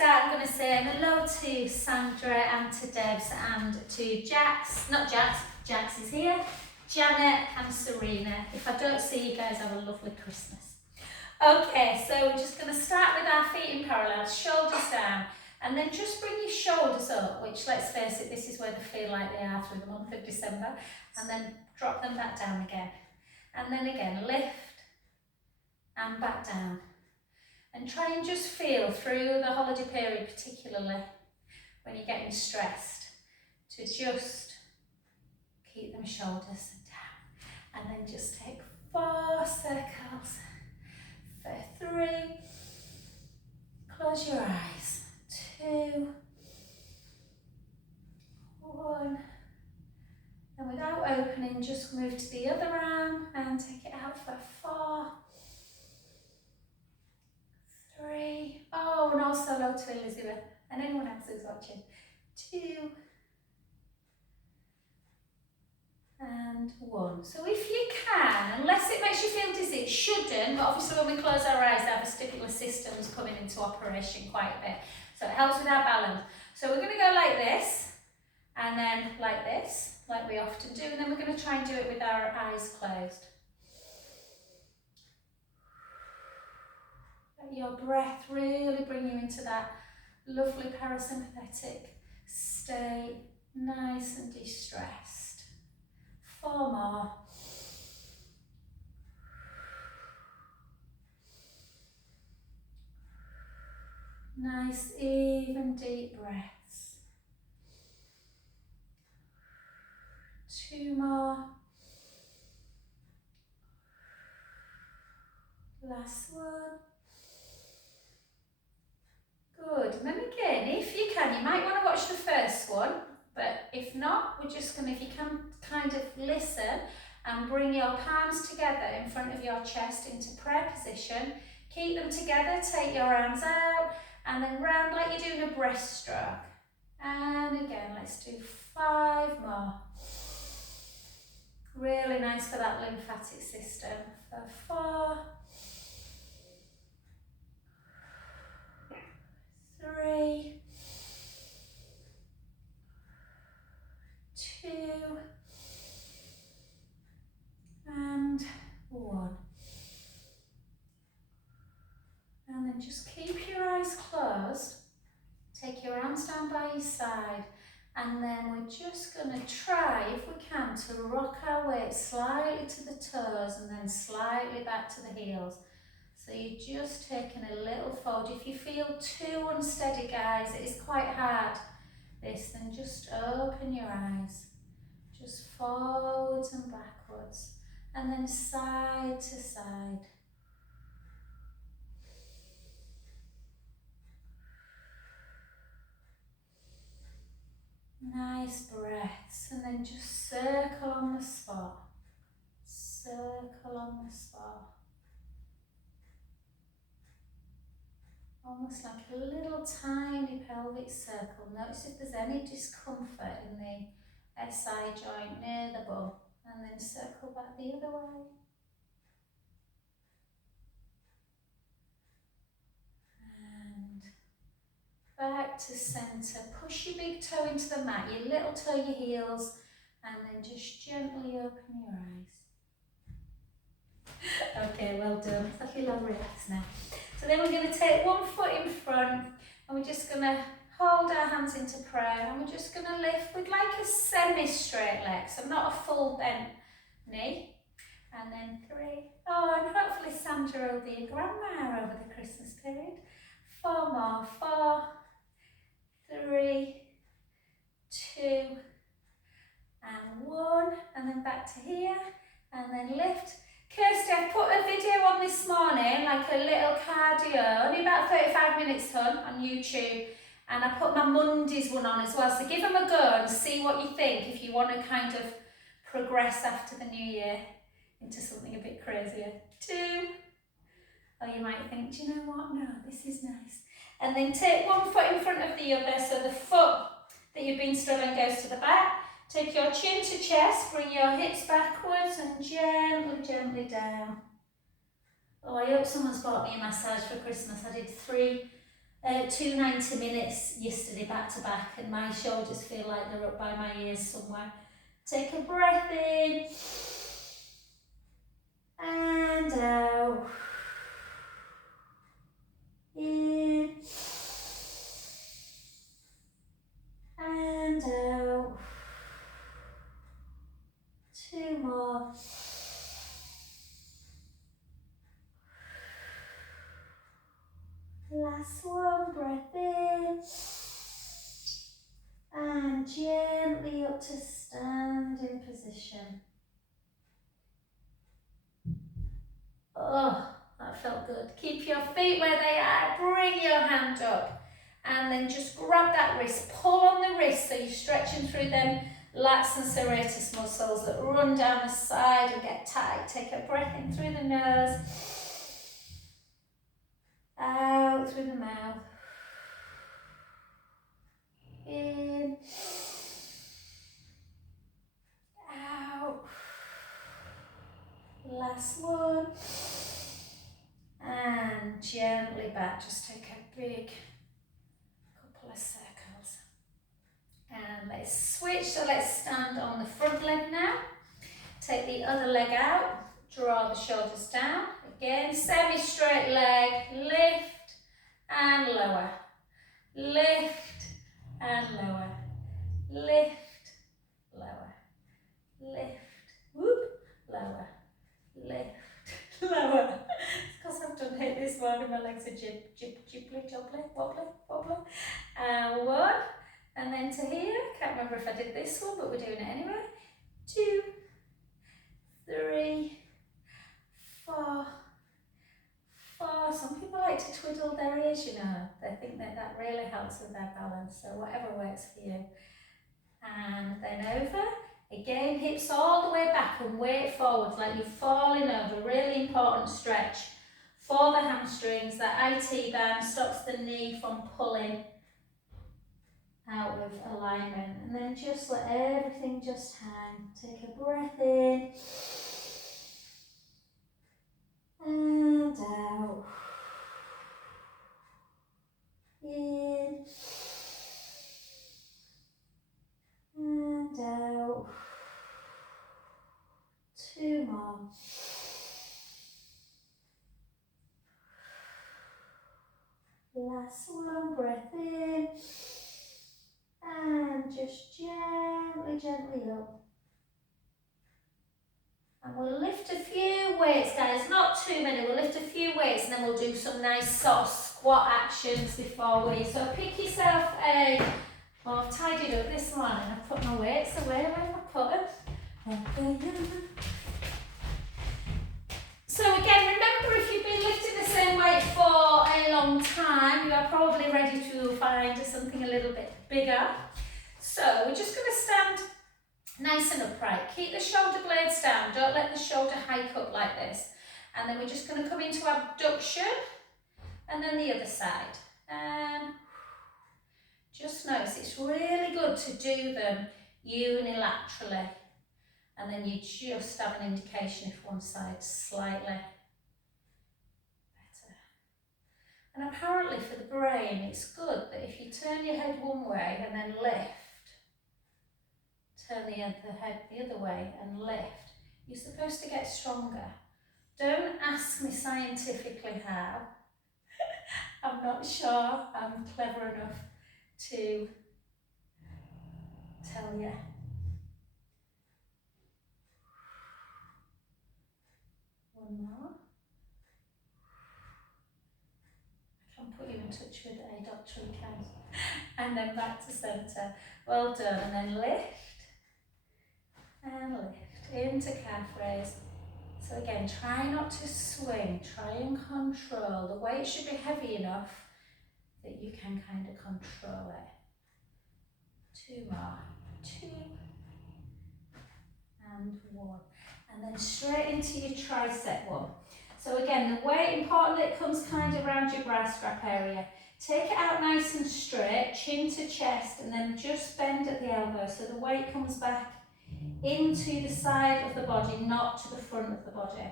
start, I'm going to say hello to Sandra and to Debs and to Jax, not Jax, Jax is here, Janet and Serena. If I don't see you guys, have a lovely Christmas. Okay, so we're just going to start with our feet in parallel, shoulders down, and then just bring your shoulders up, which, let's face it, this is where they feel like they are through the month of December, and then drop them back down again. And then again, lift and back down. And try and just feel through the holiday period, particularly when you're getting stressed, to just keep them shoulders down. And then just take 4 circles for 3. Close your eyes. 2, 1. And without opening, just move to the other arm and take it out for 4. 3. Oh, and also hello to Elizabeth and anyone else who's watching. 2. And 1. So if you can, unless it makes you feel dizzy, it shouldn't, but obviously when we close our eyes, our vestibular system's coming into operation quite a bit. So it helps with our balance. So we're going to go like this, and then like this, like we often do, and then we're going to try and do it with our eyes closed. Let your breath really bring you into that lovely parasympathetic state, nice and de-stressed. 4 more. Nice, even deep breaths. 2 more. Last one. Good. And then again, if you can, you might want to watch the first one, but if not, we're just going to, if you can, kind of listen and bring your palms together in front of your chest into prayer position. Keep them together, take your arms out, and then round like you're doing a breaststroke. And again, let's do 5 more. Really nice for that lymphatic system. For 4. 3, 2, and 1. And then just keep your eyes closed. Take your arms down by your side, and then we're just going to try, if we can, to rock our weight slightly to the toes and then slightly back to the heels. So you're just taking a little forward. If you feel too unsteady, guys, it is quite hard, this, then just open your eyes. Just forwards and backwards, and then side to side. Nice breaths, and then just circle on the spot. Circle on the spot. Almost like a little tiny pelvic circle. Notice if there's any discomfort in the SI joint near the bum, and then circle back the other way. And back to centre. Push your big toe into the mat, your little toe, your heels, and then just gently open your eyes. Okay, well done. I feel all relaxed now. So then we're going to take one foot in front, and we're just going to hold our hands into prayer, and we're just going to lift with like a semi-straight leg, so not a full bent knee. And then 3. Oh, and hopefully Sandra will be a grandma over the Christmas period. 4 more. 4, 3, 2, and 1. And then back to here, and then lift. Kirsty, I put a video on this morning, like a little cardio, only about 35 minutes on YouTube, and I put my Mondays one on as well, so give them a go and see what you think if you want to kind of progress after the new year into something a bit crazier. 2. Or you might think, do you know what, no, this is nice. And then take one foot in front of the other, so the foot that you've been straddling goes to the back. Take your chin to chest, bring your hips backwards and gently, gently down. Oh, I hope someone's bought me a massage for Christmas. I did 3 two 90 minutes yesterday back to back, and my shoulders feel like they're up by my ears somewhere. Take a breath in and out. In and out. Two more. Last one, breath in. And gently up to standing position. Oh, that felt good. Keep your feet where they are. Bring your hand up. And then just grab that wrist. Pull on the wrist so you're stretching through them lats and serratus muscles that run down the side and get tight. Take a breath in through the nose. Out through the mouth. In. Out. Last one. And gently back. Just take a big couple of circles. And let's switch. So let's stand on the front leg now. Take the other leg out. Draw the shoulders down. Again, semi-straight leg. Lift and lower. Lift and lower. Lift, lower. Lift, whoop, lower. Lift, lower. It's because I've done it this morning, my legs are jibbly, jobbly, wobbly, wobbly. And one, and then to here. Can't remember if I did this one, but we're doing it anyway. 2, 3, 4, 4. Some people like to twiddle their ears, you know. They think that that really helps with their balance, so whatever works for you. And then over. Again, hips all the way back and weight forward like you're falling over. Really important stretch for the hamstrings. That IT band stops the knee from pulling out of alignment. And then just let everything just hang. Take a breath in and out. In and out. 2 more. Last one, breath in. And just gently up. And we'll lift a few weights, guys, not too many. We'll lift a few weights and then we'll do some nice soft squat actions before we. So pick yourself a, well, I've tidied up this morning. I've put my weights away. Where have I put them? So again, remember, if you've been lifting the same weight for a long time, you are probably ready to find something a little bit bigger. So we're just going to stand nice and upright. Keep the shoulder blades down. Don't let the shoulder hike up like this. And then we're just going to come into abduction and then the other side. And just notice it's really good to do them unilaterally. And then you just have an indication if one side's slightly better. And apparently for the brain, it's good that if you turn your head one way and then lift, turn the head the other way and lift, you're supposed to get stronger. Don't ask me scientifically how. I'm not sure I'm clever enough to tell you. One more. I can put you in touch with a doctor who can. And then back to centre. Well done. And then lift. And lift. Into calf raise. So again, try not to swing. Try and control. The weight should be heavy enough that you can kind of control it. 2 more. 2. And 1. And then straight into your tricep one. So again, the weight, important that it comes kind of around your bra strap area. Take it out nice and straight, chin to chest, and then just bend at the elbow so the weight comes back into the side of the body, not to the front of the body.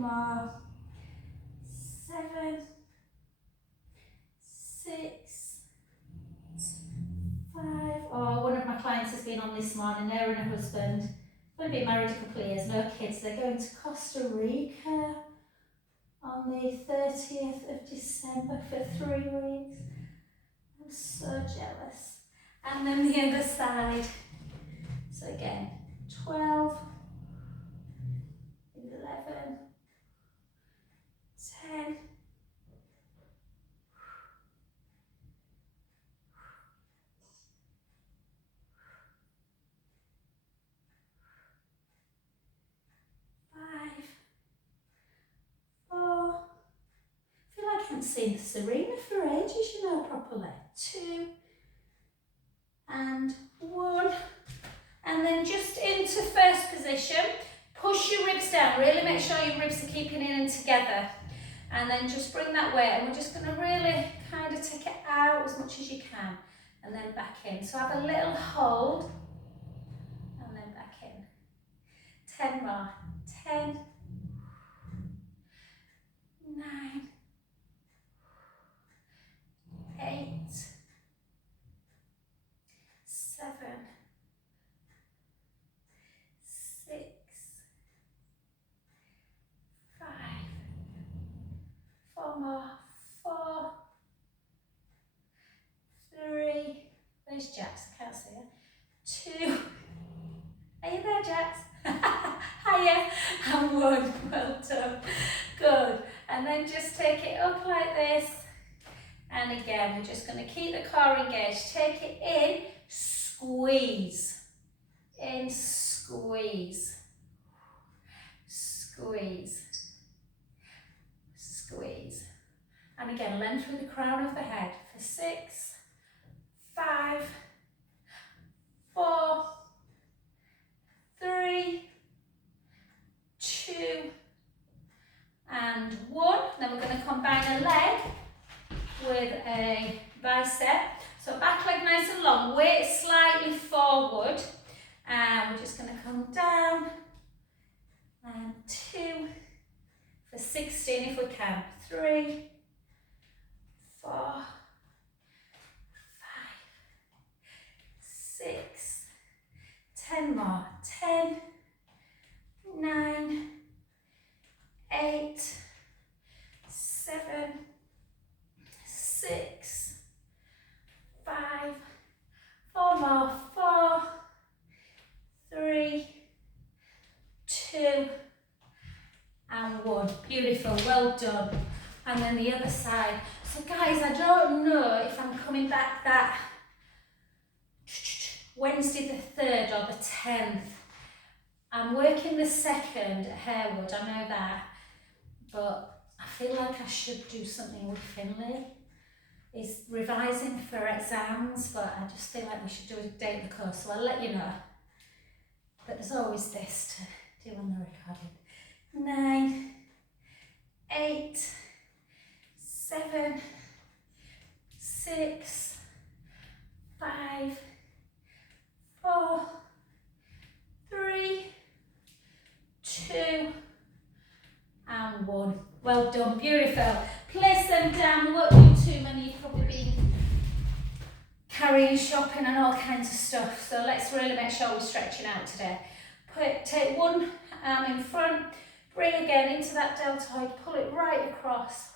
more. 7, 6, 5. Oh, one of my clients has been on this morning, her and her husband. They've been married a couple of years, no kids. They're going to Costa Rica on the 30th of December for 3 weeks. I'm so jealous. And then the other side. So again, 12, 11, 10, 5, 4. I feel like I haven't seen Serena for ages, you know, properly. 2 and 1. And then just into first position. Push your ribs down. Really make sure your ribs are keeping in and together. And then just bring that weight, and we're just going to really kind of take it out as much as you can. And then back in. So have a little hold. And then back in. 10 more. 10, 9, 8, 7, 6, 5, 4 more. 4, 3. Where's Jax? I can't see her. 2. Are you there, Jax? Hiya. And 1. Well done. Good. And then just take it up like this. And again, we're just going to keep the core engaged. Take it in, squeeze. In, squeeze. Squeeze. Squeeze. And again, length through the crown of the head for 6, 5, 4, 3, 2, and 1. Then we're going to combine a leg with a bicep. So back leg nice and long, weight slightly forward. And we're just going to come down. And 2 for 16 if we can. 3, 4, 5, 6, 10 more. 10, 9, 8, 7, 6, 5, 4 more. 4, 3, 2, and 1. Beautiful, well done. And then the other side. So guys, I don't know if I'm coming back that Wednesday the 3rd or the 10th. I'm working the 2nd at Harewood, I know that. But I feel like I should do something with Finley. He's revising for exams, but I just feel like we should do a date the course, so I'll let you know. But there's always this to do on the recording. 9, 8, 7, 6, 5, 4, 3, 2, and 1. Well done, beautiful. Place them down, we won't do too many, you've probably been carrying shopping and all kinds of stuff. So let's really make sure we're stretching out today. Take one arm in front, bring again into that deltoid, pull it right across.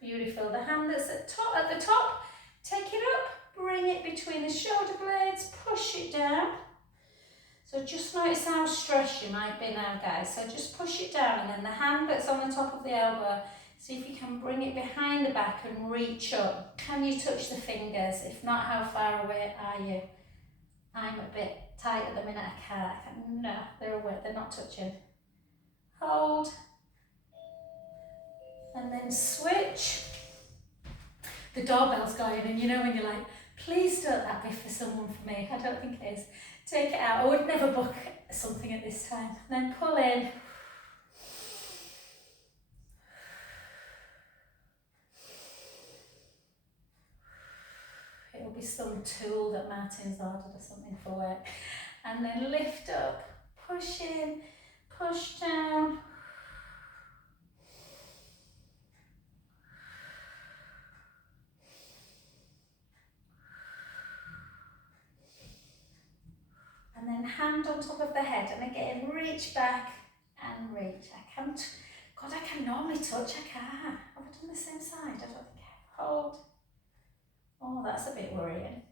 Beautiful. The hand that's at the top, take it up, bring it between the shoulder blades, push it down. So just notice how stressed you might be now, guys. So just push it down, and then the hand that's on the top of the elbow, see if you can bring it behind the back and reach up. Can you touch the fingers? If not, how far away are you? I'm a bit tight at the minute, I can't. No, they're away, they're not touching. Hold. And then switch. The doorbell's going, and you know when you're like, please don't that be for someone for me. I don't think it is. Take it out. I would never book something at this time. And then pull in. It'll be some tool that Martin's ordered or something for work. And then lift up, push in, push down. And then hand on top of the head, and again, reach back and reach. God, I can normally touch, I can't. Have I done the same side? I don't think I have. Hold. Oh, that's a bit worrying.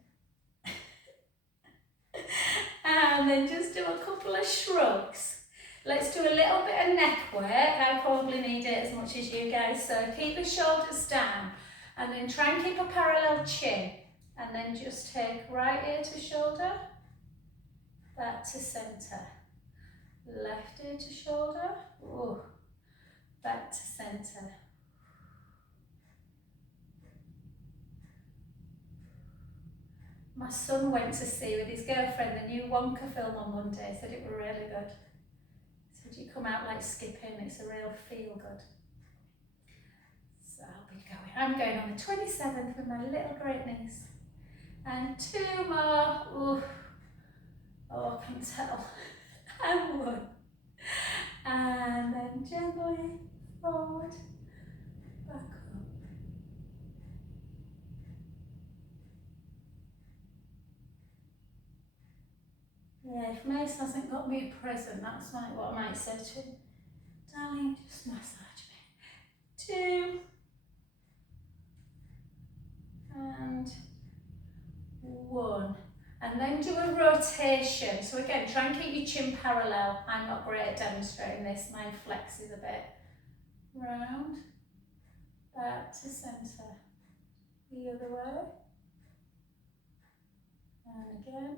And then just do a couple of shrugs. Let's do a little bit of neck work. I probably need it as much as you guys, so keep the shoulders down. And then try and keep a parallel chin. And then just take right ear to shoulder. Back to centre, left ear to shoulder, ooh, back to centre. My son went to see with his girlfriend the new Wonka film on Monday, said it were really good. Said you come out like skipping, it's a real feel good. So I'll be going. I'm going on the 27th with my little great niece. And 2 more, ooh. Oh, I can tell. And 1. And then gently forward, back up. Yeah, if Mace hasn't got me a present, that's what I might say to him. Darling, just massage me. 2. And 1. And then do a rotation. So again, try and keep your chin parallel. I'm not great at demonstrating this. Mine flexes a bit. Round. Back to centre. The other way. And again.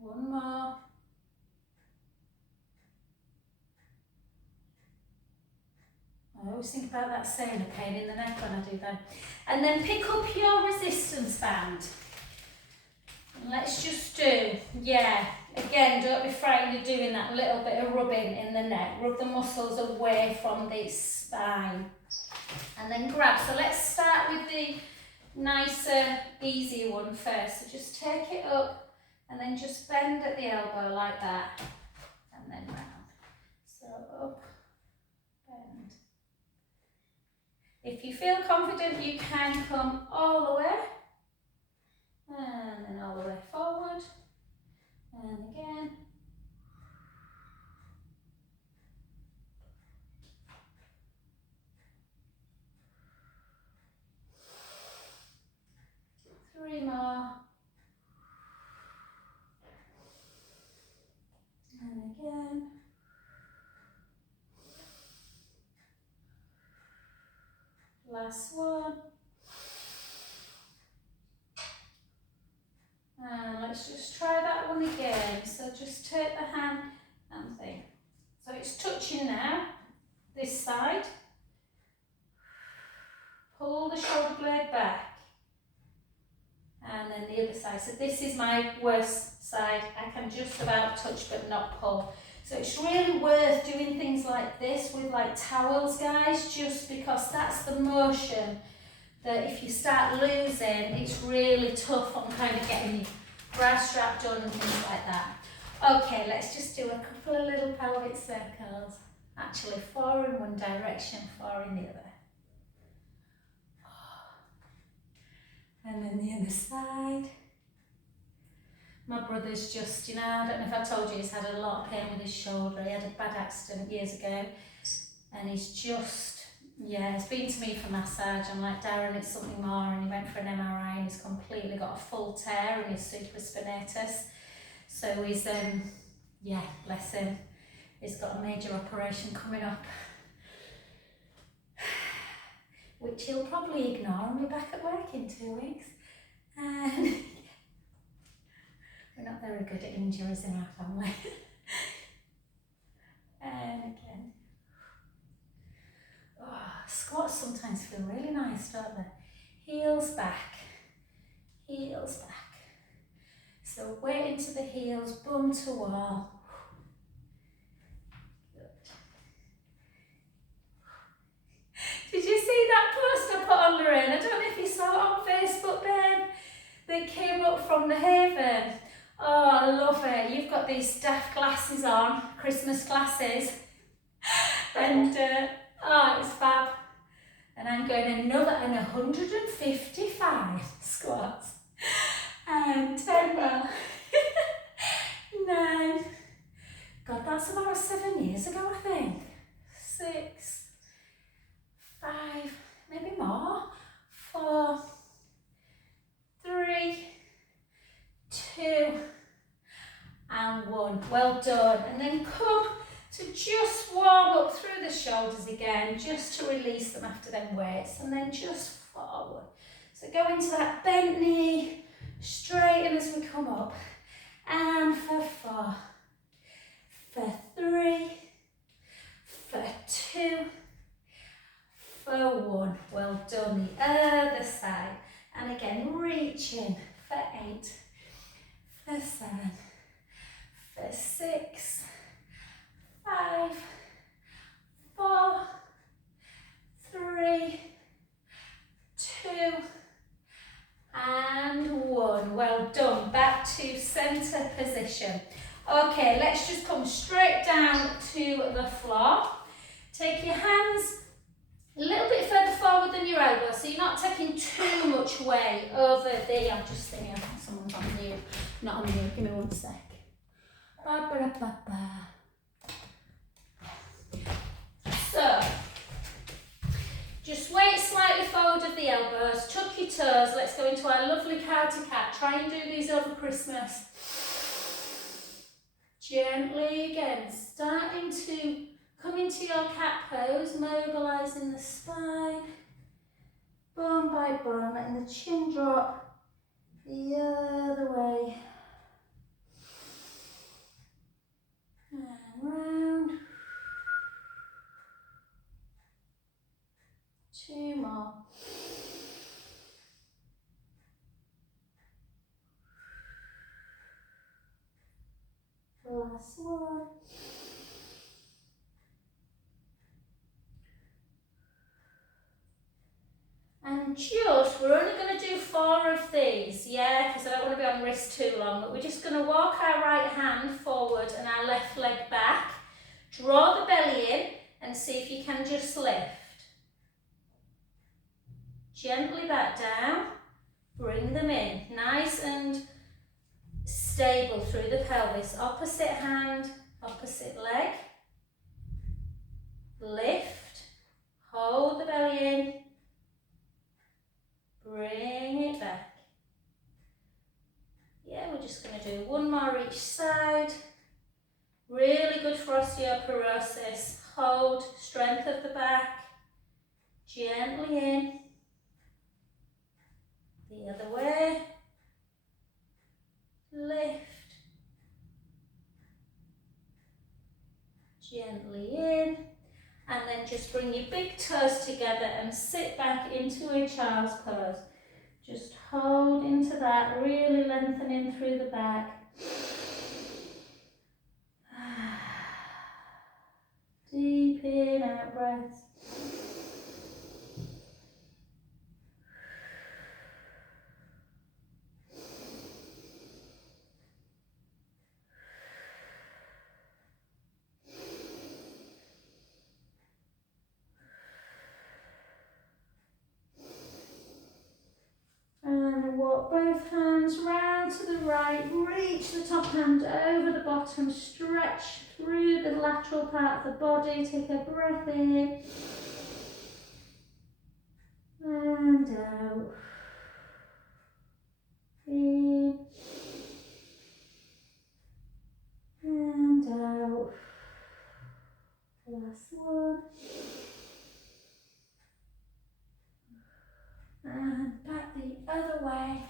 One more. I always think about that saying, a pain in the neck when I do that. And then pick up your resistance band. And let's just do, again, don't be frightened of doing that little bit of rubbing in the neck. Rub the muscles away from the spine. And then grab. So let's start with the nicer, easier one first. So just take it up and then just bend at the elbow like that. And then round. So up, bend. If you feel confident, you can come all the way. And then all the way forward. And again. Three more. And again. Last one. And let's just try that one again. So just take the hand and thing. So it's touching now, this side. Pull the shoulder blade back. And then the other side. So this is my worst side. I can just about touch but not pull. So it's really worth doing things like this with like towels, guys, just because that's the motion that if you start losing, it's really tough on kind of getting your bra strap done and things like that. Okay, let's just do a couple of little pelvic circles. Actually, 4 in one direction, 4 in the other. And then the other side. My brother's just, I don't know if I told you, he's had a lot of pain with his shoulder. He had a bad accident years ago. And he's just, he's been to me for massage. I'm like, Darren, it's something more. And he went for an MRI and he's completely got a full tear in his supraspinatus. So he's, bless him. He's got a major operation coming up. Which he'll probably ignore and be back at work in 2 weeks. And we're not very good at injuries in our family. And again. Squats sometimes feel really nice, don't they? Heels back. Heels back. So weight into the heels, bum to wall. Good. Did you see that post I put on Lorraine? I don't know if you saw it on Facebook, babe. They came up from the Haven. Oh, I love it. You've got these daft glasses on, Christmas glasses. And, oh, it's fab. And I'm going another 155 squats. And 10 more. 9. God, that's about 7 years ago, I think. 6, 5, maybe more. 4, 3, 2, and 1. Well done. And then come to just warm up through the shoulders again, just to release them after them weights, and then just forward. So go into that bent knee, straighten as we come up, and for 4, for 3, for 2, for 1. Well done. The other side. And again, reaching for 8, for 7, for 6, 5, 4, 3, 2, and 1. Well done. Back to centre position. Okay, let's just come straight down to the floor. Take your hands a little bit further forward than your elbows, so you're not taking too much weight over there. I'm just thinking, I think someone's on mute. Not on mute. Give me 1 sec. Ba, ba, da, ba, ba. So, just weight slightly forward of the elbows, tuck your toes. Let's go into our lovely cow to cat. Try and do these over Christmas. Gently again, starting to come into your cat pose, mobilising the spine, bone by bone, letting the chin drop the other way. And round. 2 more. Last one. And we're only going to do 4 of these, yeah, because I don't want to be on wrist too long, but we're just going to walk our right hand forward and our left leg back. Draw the belly in and see if you can just lift. Gently back down, bring them in, nice and stable through the pelvis. Opposite hand, opposite leg. Lift, hold the belly in, bring it back. Yeah, we're just going to do 1 more each side. Really good for osteoporosis. Hold, strength of the back, gently in. The other way, lift, gently in, and then just bring your big toes together and sit back into a child's pose. Just hold into that, really lengthening through the back. Deep in, out breaths. And walk both hands round to the right, reach the top hand over the bottom, stretch through the lateral part of the body, take a breath in and out, in and out, last one, and back the other way.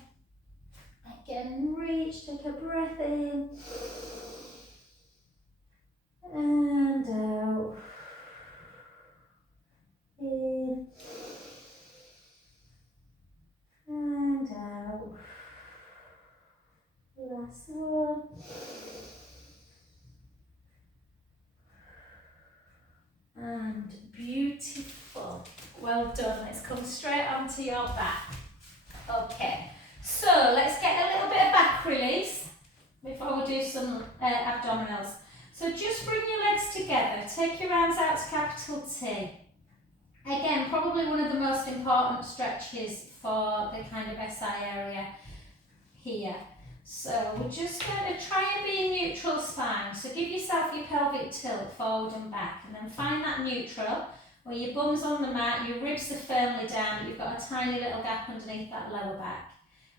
Again, reach, take a breath in and out, in and out, last one, and beautiful. Well onto your back. Okay, so let's get a little bit of back release before we do some abdominals. So just bring your legs together, take your hands out to capital T. Again, probably one of the most important stretches for the kind of SI area here. So we're just going to try and be a neutral spine. So give yourself your pelvic tilt forward and back, and then find that neutral where your bum's on the mat, your ribs are firmly down, but you've got a tiny little gap underneath that lower back.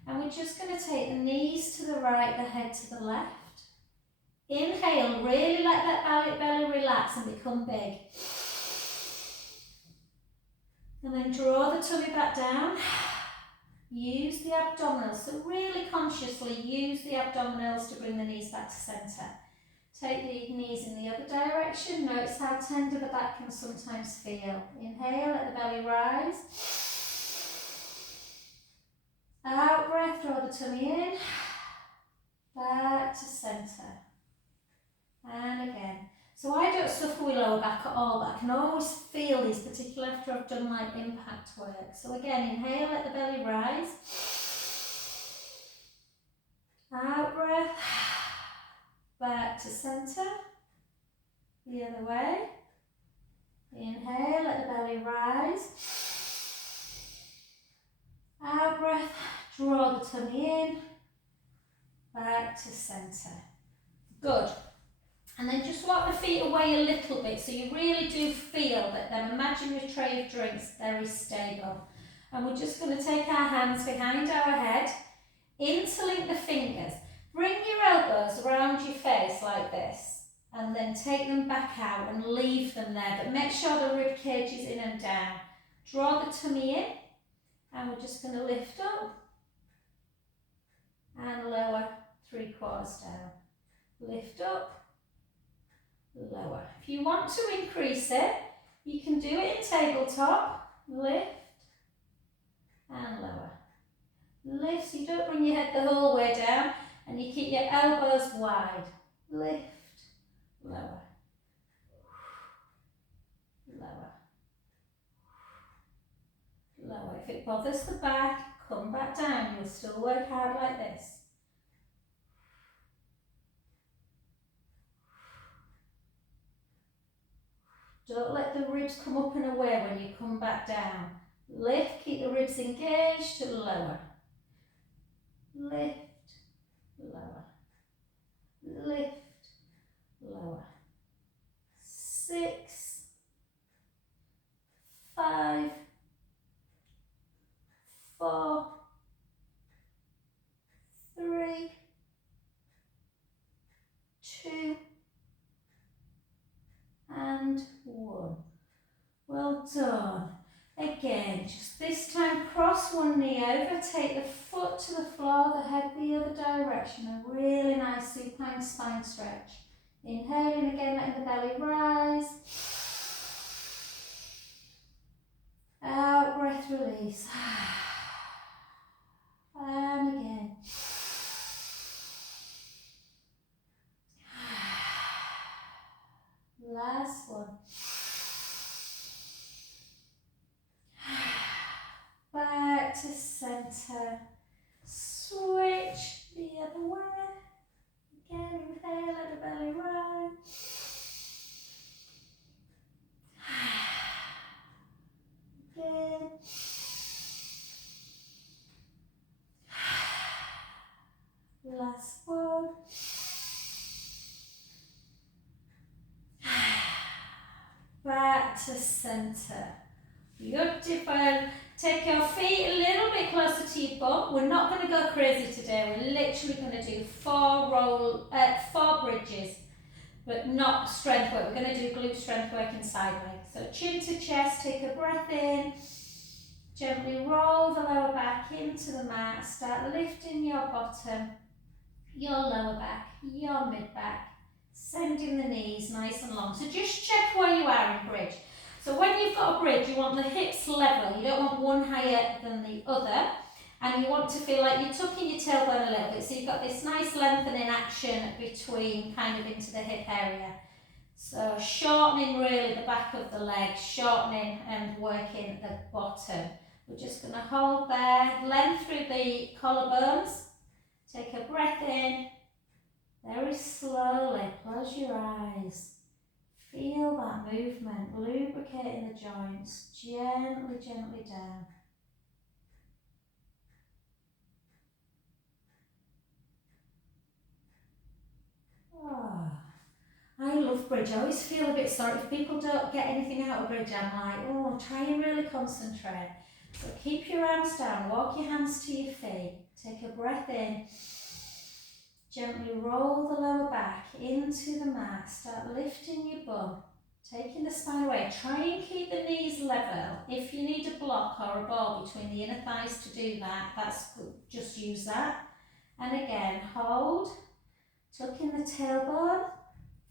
And we're just going to take the knees to the right, the head to the left. Inhale, really let that belly relax and become big. And then draw the tummy back down. Use the abdominals, so really consciously use the abdominals to bring the knees back to centre. Take the knees in the other direction. Notice how tender the back can sometimes feel. Inhale, let the belly rise. Out breath, draw the tummy in. Back to centre. And again. So I don't suffer with lower back at all, but I can always feel these, particularly after I've done like impact work. So again, inhale, let the belly rise. Out breath. Back to centre. The other way. Inhale, let the belly rise. Out breath. Draw the tummy in. Back to centre. Good. And then just walk the feet away a little bit so you really do feel that them imaginary tray of drinks very stable. And we're just going to take our hands behind our head, interlink the fingers. Bring your elbows around your face like this and then take them back out and leave them there, but make sure the rib cage is in and down. Draw the tummy in and we're just going to lift up and lower 3/4 down. Lift up. Lower. If you want to increase it, you can do it in tabletop. Lift and lower. Lift, so you don't bring your head the whole way down and you keep your elbows wide. Lift, lower, lower, lower. If it bothers the back, come back down. You'll still work hard like this. Don't let the ribs come up and away when you come back down. Lift, keep the ribs engaged, lower. Lift, lower. Lift, lower. 6, 5, 4, 3, 2, and 1. Well done. Again, just this time cross one knee over, take the foot to the floor, the head the other direction, a really nice supine spine stretch. Inhaling again, letting the belly rise. Out breath, release. And again. Last one. Back to centre. Switch the other way. Again, inhale, let the belly rise. Again. Last one. Back to centre. Beautiful. Take your feet a little bit closer to your bum. We're not going to go crazy today. We're literally going to do 4 bridges, but not strength work. We're going to do glute strength work in side leg. So chin to chest, take a breath in. Gently roll the lower back into the mat. Start lifting your bottom, your lower back, your mid back. Sending the knees nice and long. So just check where you are in bridge. So when you've got a bridge, you want the hips level. You don't want one higher than the other. And you want to feel like you're tucking your tailbone a little bit. So you've got this nice lengthening action between kind of into the hip area. So shortening really the back of the leg, shortening and working the bottom. We're just going to hold there, length through the collarbones. Take a breath in, very slowly, close your eyes. Feel that movement, lubricating the joints, gently, gently down. Oh, I love bridge. I always feel a bit sorry if people don't get anything out of bridge. I'm like, oh, try and really concentrate. So keep your arms down, walk your hands to your feet, take a breath in, gently roll the lower back into the mat, start lifting your bum, taking the spine away. Try and keep the knees level. If you need a block or a ball between the inner thighs to do that, that's good. Just use that. And again, hold, tuck in the tailbone.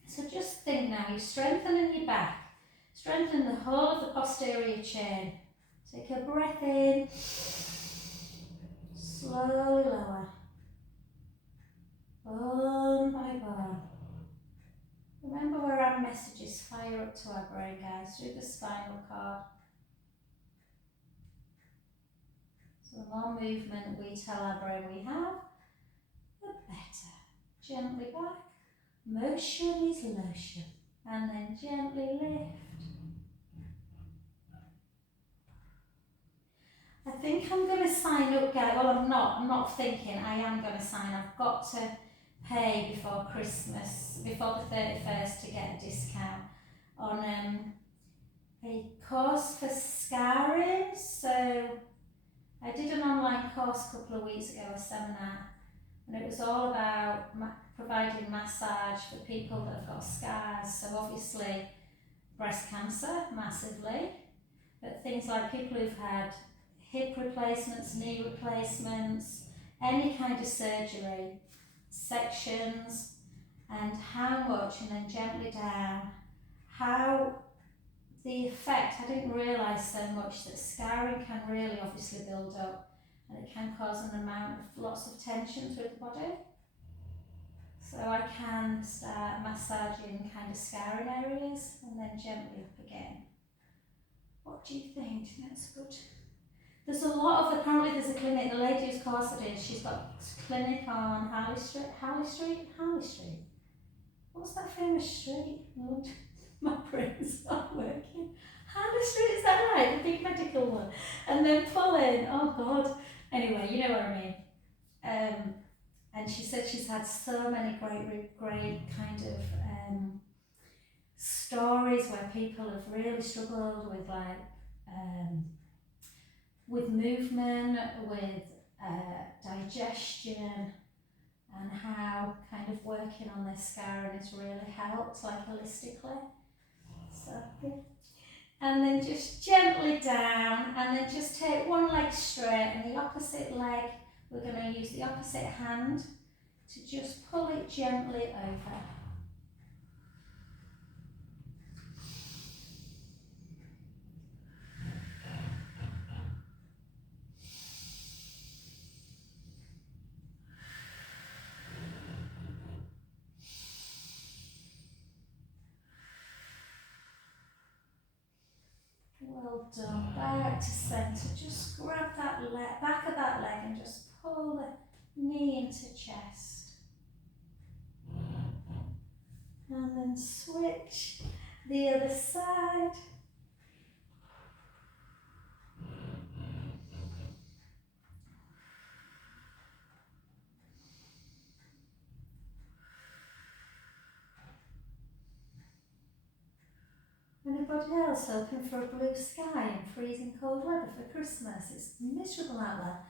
So just think now, you're strengthening your back, strengthen the whole of the posterior chain. Take a breath in, slowly lower, bone by bone. Remember where our messages fire up to our brain, guys, through the spinal cord. So the more movement we tell our brain we have, the better. Gently back, motion is lotion, and then gently lift. I think I'm going to sign up, guys. Well, I'm not thinking. I am going to sign. I've got to pay before Christmas, before the 31st, to get a discount on a course for scarring. So I did an online course a couple of weeks ago, a seminar, and it was all about providing massage for people that have got scars. So obviously breast cancer, massively, but things like people who've had hip replacements, knee replacements, any kind of surgery, sections, and how much, and then gently down, how the effect. I didn't realise so much that scarring can really obviously build up, and it can cause an amount of lots of tension through the body. So I can start massaging kind of scarring areas and then gently up again. What do you think? That's good. There's a lot of, apparently there's a clinic, the lady whose course I did, she's got a clinic on Harley Street. What's that famous street? Lord, my brain's not working. Harley Street, is that right? The big medical one. And then pull in, oh God. Anyway, you know what I mean. And she said she's had so many great kind of stories where people have really struggled with with movement, with digestion, and how kind of working on their scarring has really helped, like holistically. So, yeah. And then just gently down, and then just take one leg straight, and the opposite leg, we're going to use the opposite hand to just pull it gently over. Well done. Back to centre. Just grab that leg, back of that leg, and just pull the knee into chest. And then switch the other side. Anybody else hoping for a blue sky and freezing cold weather for Christmas? It's miserable out there.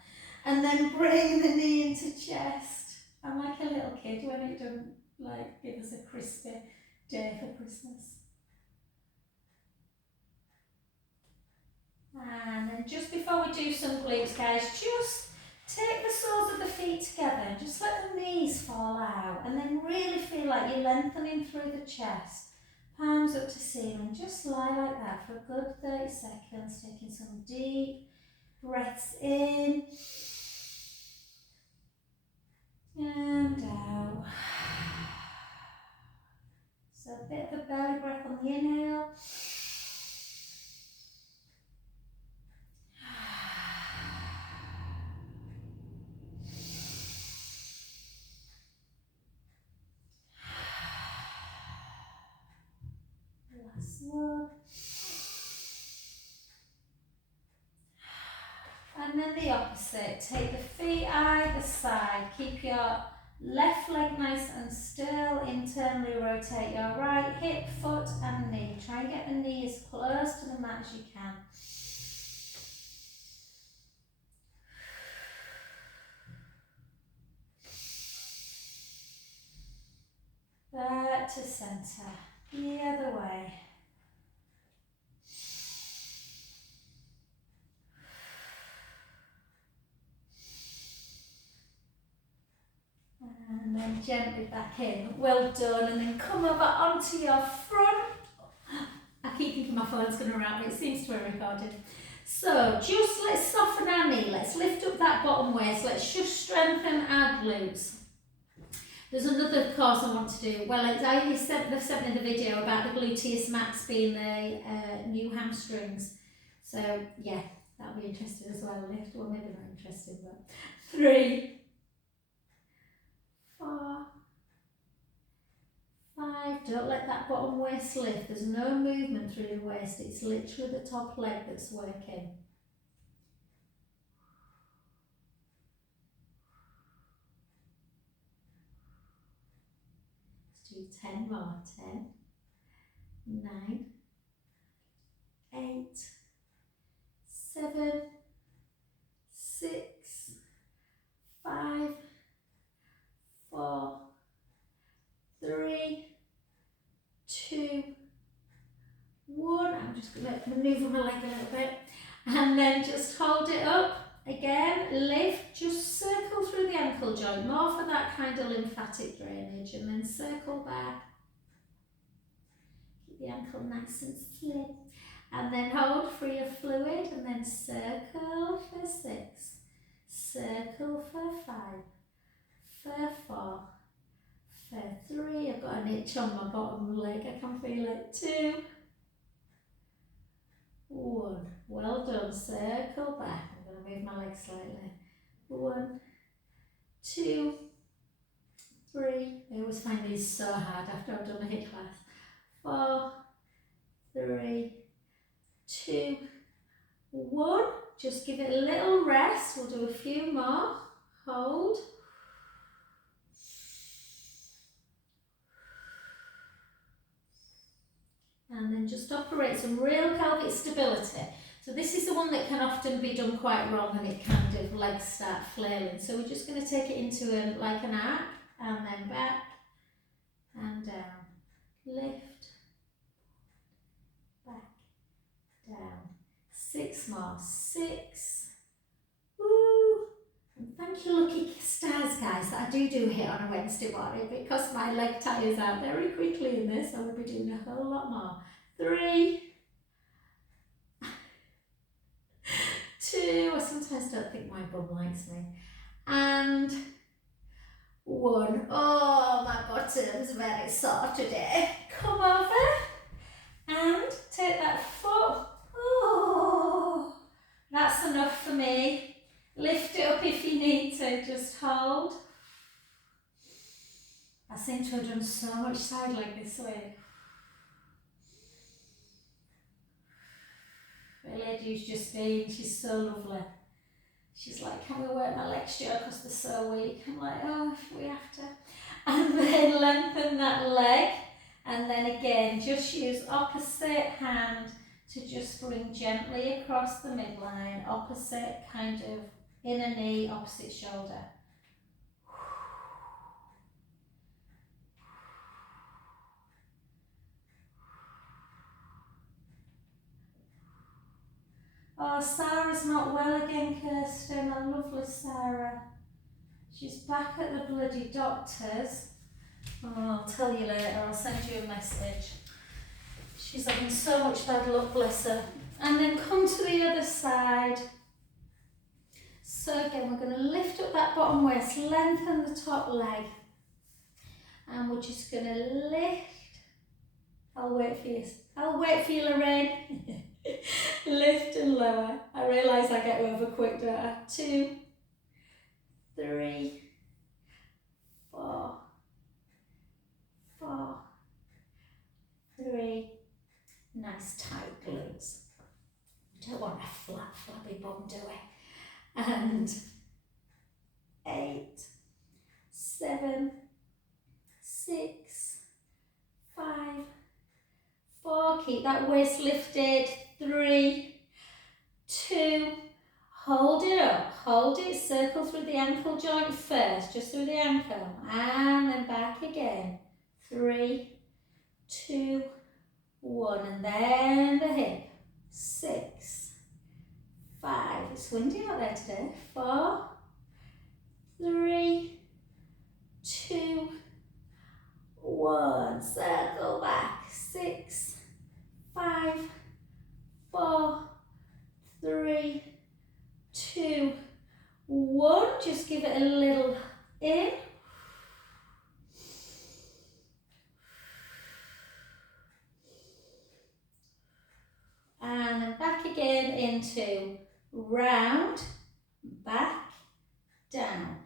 And then bring the knee into chest. I'm like a little kid when it doesn't give us a crispy day for Christmas. And then just before we do some glutes, guys, just take the soles of the feet together and just let the knees fall out, and then really feel like you're lengthening through the chest. Palms up to ceiling, just lie like that for a good 30 seconds, taking some deep breaths in and out. So a bit of a belly breath on the inhale. opposite. Take the feet either side. Keep your left leg nice and still. Internally rotate your right hip, foot and knee. Try and get the knee as close to the mat as you can. Back to centre. The other way. And then gently back in. Well done. And then come over onto your front. I keep thinking my phone's going to wrap, but it seems to be recording. So just let's soften our knee. Let's lift up that bottom waist. Let's just strengthen our glutes. There's another course I want to do. Well, they've sent me the video about the gluteus max being the new hamstrings. So yeah, that'll be interesting as well. Lift, well maybe not interesting, but 3, 4, 5. Don't let that bottom waist lift. There's no movement through the waist. It's literally the top leg that's working. Do 10 more. 10, 9, 8, 7, 6, 5, 4, 3, 2, 1. I'm just going to manoeuvre my leg a little bit and then just hold it up. Again, lift, just circle through the ankle joint, more for that kind of lymphatic drainage, and then circle back. Keep the ankle nice and slim. And then hold for your fluid, and then circle for 6, circle for 5, for 4, for 3. I've got an itch on my bottom leg, I can feel it. 2, 1. Well done, circle back. I'm going to move my leg slightly. 1, 2, 3. I always find these so hard after I've done a HIIT class. 4, 3, 2, 1. Just give it a little rest. We'll do a few more. Hold. And then just operate some real pelvic stability. So this is the one that can often be done quite wrong, and it kind of legs start flailing. So we're just going to take it into like an arc, and then back and down. Lift, back, down. 6 more. 6. Woo! And thank you, lucky stars, guys, that I do HIIT on a Wednesday morning, because my leg tires out very quickly in this. I will be doing a whole lot more. 3, 2. I sometimes don't think my bum likes me. And 1. Oh, my bottom's very sore today. Come over and take that foot. Oh, that's enough for me. Lift it up if you need to, just hold. I seem to have done so much side leg this week. The lady who's just been, she's so lovely. She's like, can we work my legs, Joe, because they're so weak? I'm like, oh, if we have to. And then lengthen that leg. And then again, just use opposite hand to just bring gently across the midline. Opposite kind of inner knee, opposite shoulder. Oh, Sarah's not well again, Kirsten. Our lovely Sarah. She's back at the bloody doctor's. Oh, I'll tell you later. I'll send you a message. She's having so much bad luck, bless her. And then come to the other side. So again, we're going to lift up that bottom waist, lengthen the top leg. And we're just going to lift. I'll wait for you. I'll wait for you, Lorraine. Lift and lower. I realise I get over quick, don't I? 2, 3, 4, 4, 3. Nice tight glutes. We don't want a flat, flabby bum, do we? and 8, 7, 6, 5, 4. Keep that waist lifted. 3, 2. Hold it up. Hold it. Circle through the ankle joint first, just through the ankle, and then back again. 3, 2, 1, and then the hip. 6, 5. It's windy out there today. 4, 3, 2, 1. Circle back. 6, 5, 4, 3, 2, 1. Just give it a little in. And then back again into round, back, down,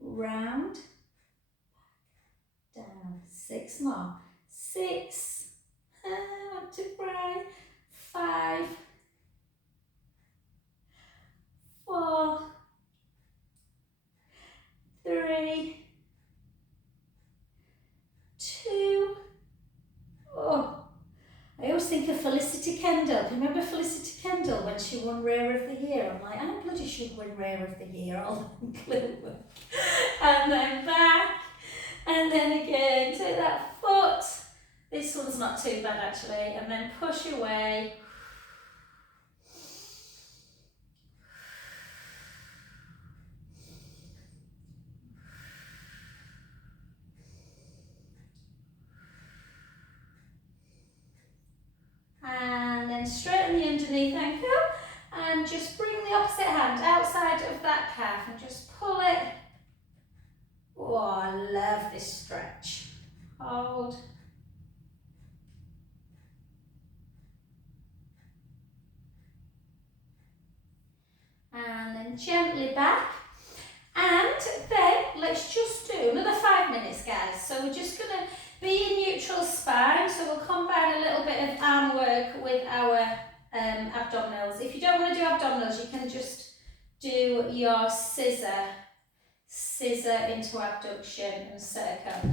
round, down. 6 more. 6, I want to cry. 5, 4, 3, 2. Oh, I always think of Felicity Kendall. Do you remember Felicity Kendall when she won Rare of the Year? I'm like, I bloody should win Rare of the Year. I'll include it. And then back. And then again, take that foot. This one's not too bad actually. And then push away. And then straighten the underneath ankle. And just bring the opposite hand outside of that calf and just pull it. Oh, I love this stretch. Hold. And then gently back. And then let's just do another 5 minutes, guys. So we're just going to be in neutral spine. So we'll combine a little bit of arm work with our abdominals. If you don't want to do abdominals, you can just do your scissor into abduction and circle.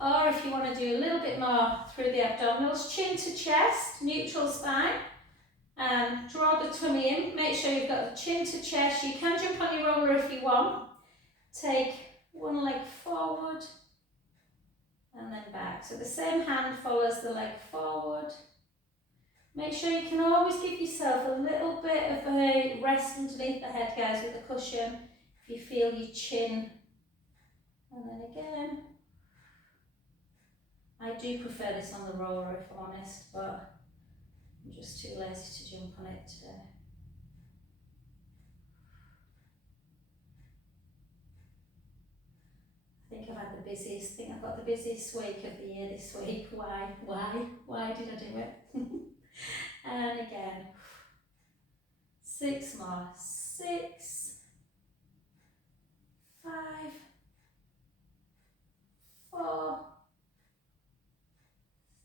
Or if you want to do a little bit more through the abdominals, chin to chest, neutral spine. Draw the tummy in, make sure you've got the chin to chest. You can jump on your roller if you want. Take one leg forward and then back. So the same hand follows the leg forward. Make sure you can always give yourself a little bit of a rest underneath the head, guys, with the cushion. If you feel your chin. And then again. I do prefer this on the roller if I'm honest, but I'm just too lazy to jump on it today. I think I've got the busiest week of the year this week. Why did I do it? And again, 6 more. 6, 5, 4,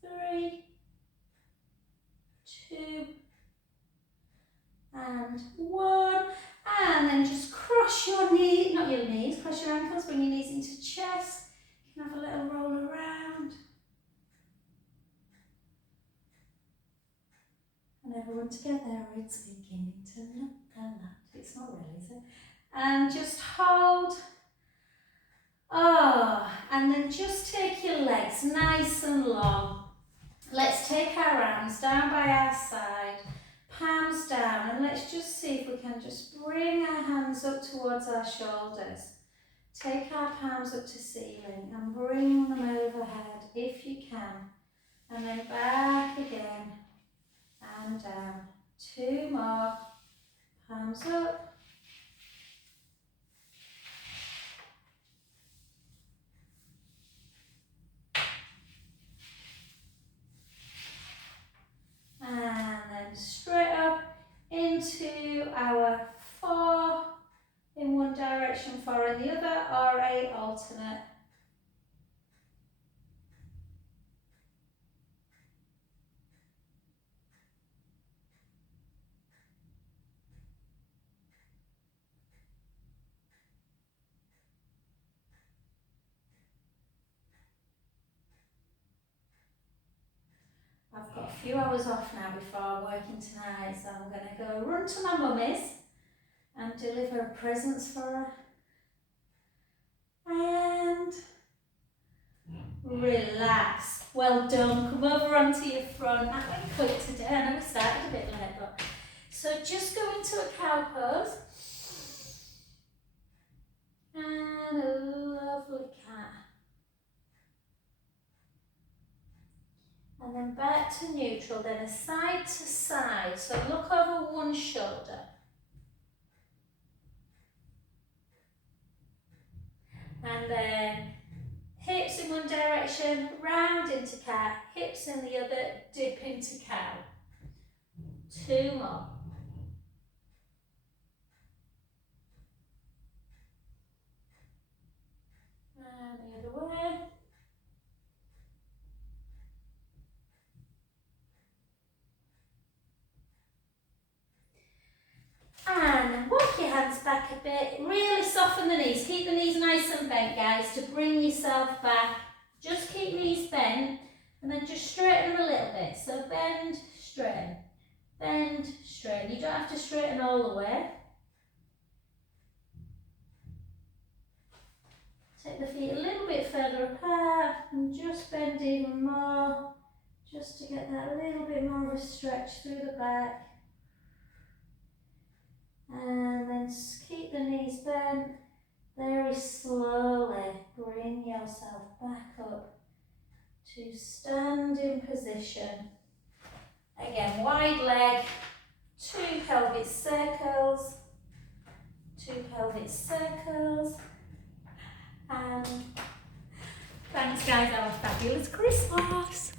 3, 2, and 1. And then just cross your knees, not your knees, cross your ankles, bring your knees into chest. You can have a little roll around. And everyone together, it's beginning to look a lot. It's not really, is it? And just hold. Oh, and then just take your legs nice and long. Let's take our arms down by our side, palms down, and let's just see if we can just bring our hands up towards our shoulders. Take our palms up to ceiling and bring them overhead if you can. And then back again and down. 2 more. Palms up. And then straight up into our 4 in one direction, 4 in the other, or a alternate. few hours off now before I'm working tonight, so I'm going to go run to my mummy's and deliver presents for her. And relax. Well done. Come over onto your front. That went quick today. I know we started a bit late, but so just go into a cow pose. And a lovely cat. And then back to neutral, then a side to side. So look over one shoulder. And then hips in one direction, round into cat, hips in the other, dip into cow. 2 more. And the other way. And walk your hands back a bit, really soften the knees. Keep the knees nice and bent, guys, to bring yourself back. Just keep knees bent and then just straighten them a little bit. So bend, straighten, bend, straighten. You don't have to straighten all the way. Take the feet a little bit further apart and just bend even more, just to get that little bit more of a stretch through the back. And then keep the knees bent. Very slowly bring yourself back up to standing position. Again, wide leg, 2 pelvic circles, 2 pelvic circles. And thanks guys, have a fabulous Christmas.